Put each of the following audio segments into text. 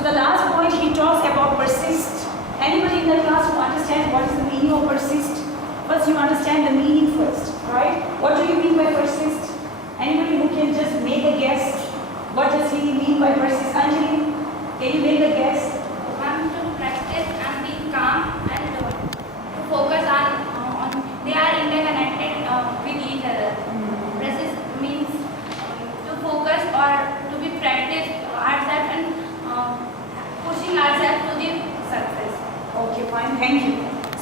So the last point he talks about persist. Anybody in the class who understands what is the meaning of persist? First you understand the meaning first, right? What do you mean by persist? Anybody who can just make a guess? What does he mean by persist? Anjali, can you make a guess? To practice and be calm and to focus on they are interconnected with each other. Persist means to focus or to be practiced ourselves and pushing ourselves to the success. Okay, fine, thank you.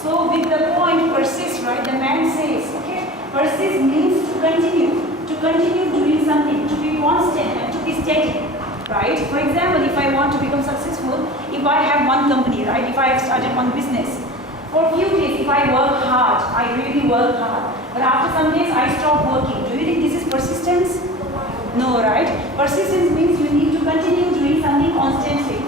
So with the point persist, right, the man says, okay, persist means to continue doing something, to be constant and to be steady, right? For example, if I want to become successful, if I have one company, right, if I have started one business, for a few days, if I work hard, I really work hard, but after some days I stop working, do you think this is persistence? No, right? Persistence means you need to continue doing something constantly.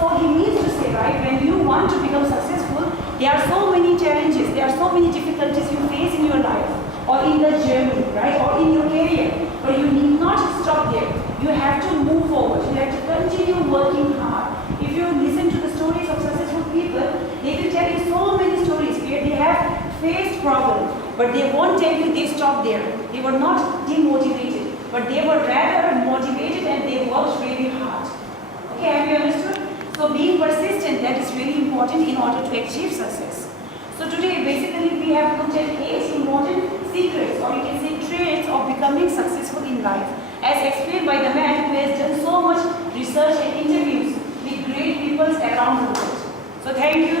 So he means to say, right, when you want to become successful, there are so many challenges, there are so many difficulties you face in your life or in the journey, right, or in your career. But you need not stop there. You have to move forward. You have to continue working hard. If you listen to the stories of successful people, they will tell you so many stories where they have faced problems, but they won't tell you they stopped there. They were not demotivated, but they were rather motivated and they worked really hard. Okay, have you understood? So being persistent, that is really important in order to achieve success. So today basically we have looked at 8 important secrets or you can say traits of becoming successful in life as explained by the man who has done so much research and interviews with great people around the world. So thank you.